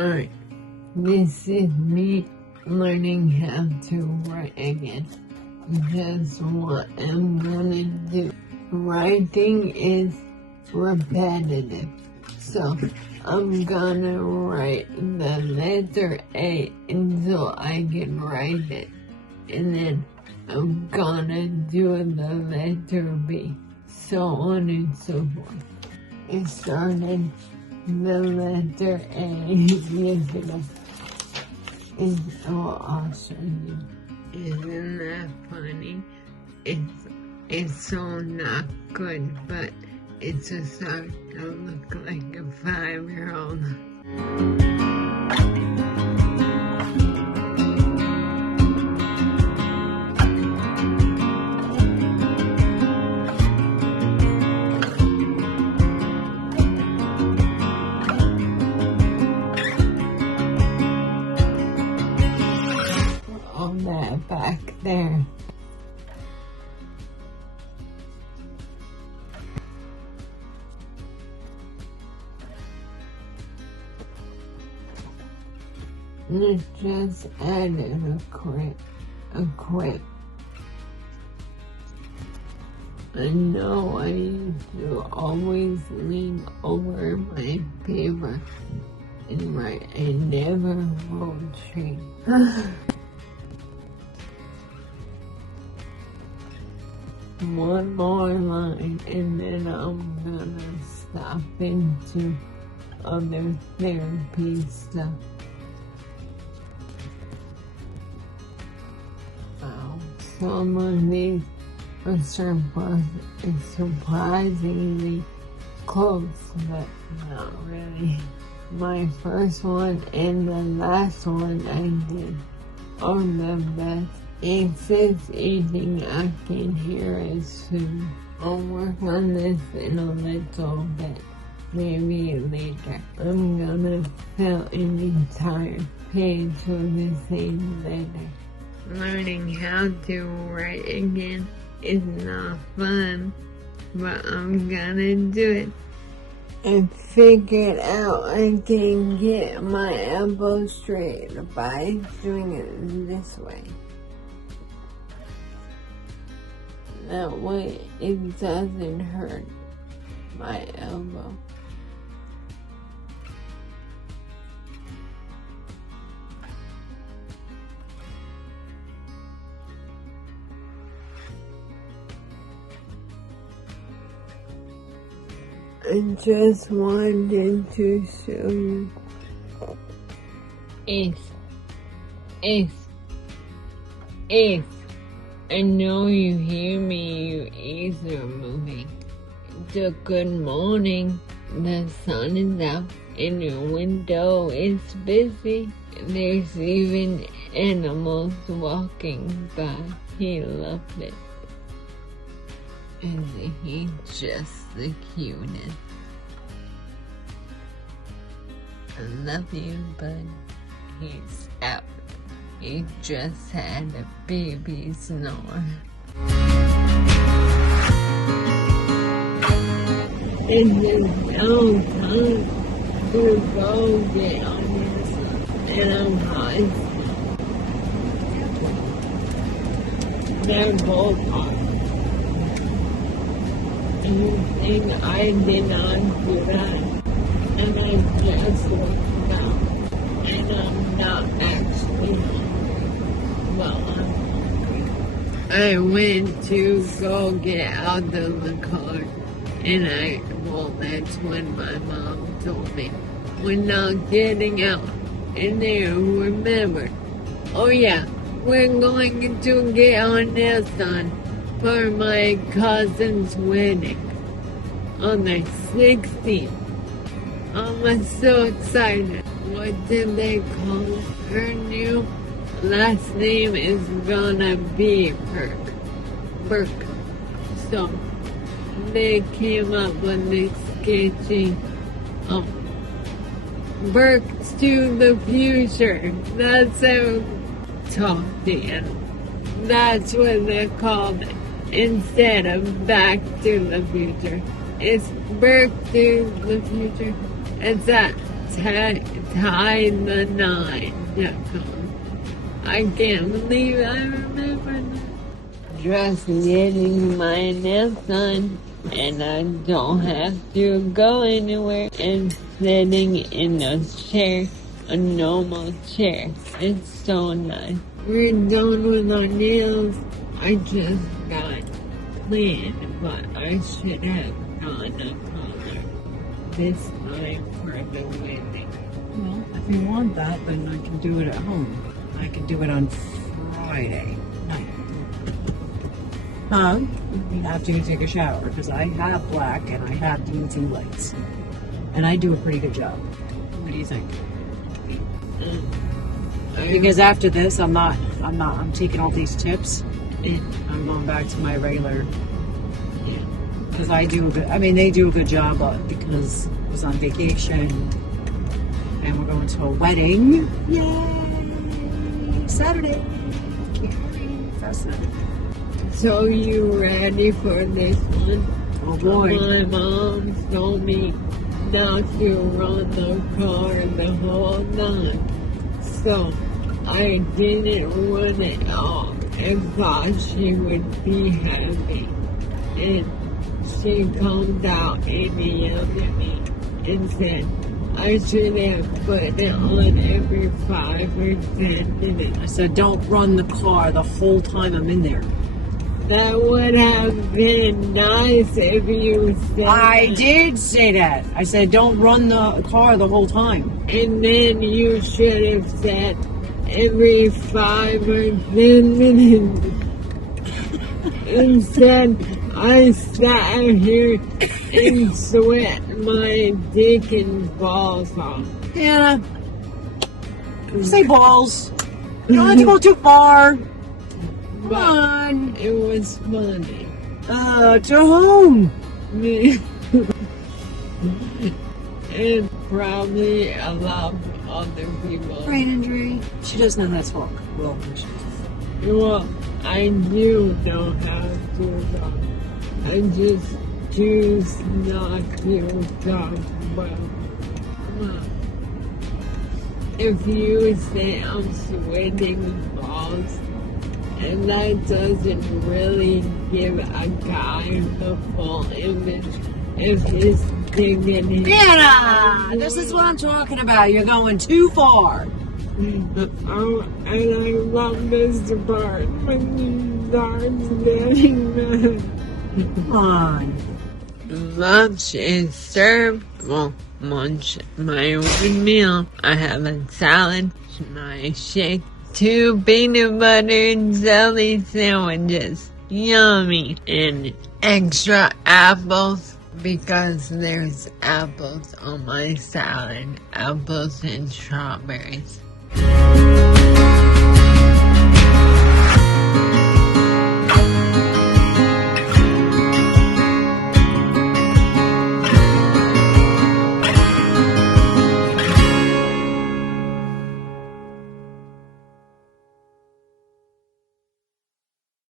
Alright, this is me learning how to write again. That's what I'm gonna do. Writing is repetitive, so I'm gonna write the letter A until I can write it, and then I'm gonna do the letter B, so on and so forth. It started the letter A yesterday. I'll show you. Isn't that funny? It's so not good, but it's a start to look like a 5-year-old. On that back there. Let's just added a quit. I know I used to always lean over my paper and write. I never wrote straight. One more line and then I'm gonna stop into other therapy stuff. Wow, some of these are surprisingly close, but not really. My first one and the last one I did are the best. It says eating, I can hear it soon. I'll work on this in a little bit, maybe later. I'm gonna fill an entire page with the same letter. Learning how to write again is not fun, but I'm gonna do it. I figured out I can get my elbow straight by doing it this way. That way it doesn't hurt my elbow. I just wanted to show you. If. I know you hear me, your ears are moving. So good morning. The sun is out and your window is busy. There's even animals walking by. He loved it. Isn't he just the cutest? I love you, bud. He's out. He just had a baby snore. It's now time to go get on this, and I'm hot. They're both hot. You think I did not do that? And I just looked out, and I'm not actually hungry. Well, I'm hungry. I went to go get out of the car, and that's when my mom told me, we're not getting out. And then remembered, oh yeah, we're going to get on this one for my cousin's wedding on the 16th. I'm so excited. What did they call it? Her new last name is gonna be Burke. So they came up with this sketchy Burke's to the future. That's how talking. That's what they called it. Instead of Back to the Future. It's Burke to the Future. It's that tie-the-knot.com. I can't believe I remember that. Just getting my nails done, and I don't have to go anywhere, and sitting in a chair, a normal chair. It's so nice. We're done with our nails. I just got clean, but I should have gone a color this time for the wedding. Well, if you want that, then I can do it at home. I can do it on Friday night. After you take a shower, because I have black and I have DMT lights. And I do a pretty good job. What do you think? Because after this, I'm taking all these tips and I'm going back to my regular. Because they do a good job because I was on vacation and we're going to a wedding. Yay! Saturday. So you ready for this one? Oh boy. My mom told me not to run the car the whole night. So I didn't run it off and thought she would be happy. And she comes out and yelled at me and said I should have put it on every 5 or 10 minutes. I said, don't run the car the whole time I'm in there. That would have been nice if you said I did say that. I said, don't run the car the whole time. And then you should have said every 5 or 10 minutes. Instead, I sat here and sweat my dick and balls off. Hannah, say balls. You don't have to go too far. Come on. It was funny. To whom? Me. And probably a lot of other people. Brain injury. She doesn't know how to talk. Well, I do know how to talk. I just choose not to talk well. If you say I'm sweating balls, and that doesn't really give a guy the full image if he's digging his Hannah! This is what I'm talking about. You're going too far. Oh, and I love this part when you start getting mad. Come on. Lunch is served. Well, lunch, my own meal. I have a salad, my shake, 2 peanut butter and jelly sandwiches. Yummy. And extra apples because there's apples on my salad. Apples and strawberries.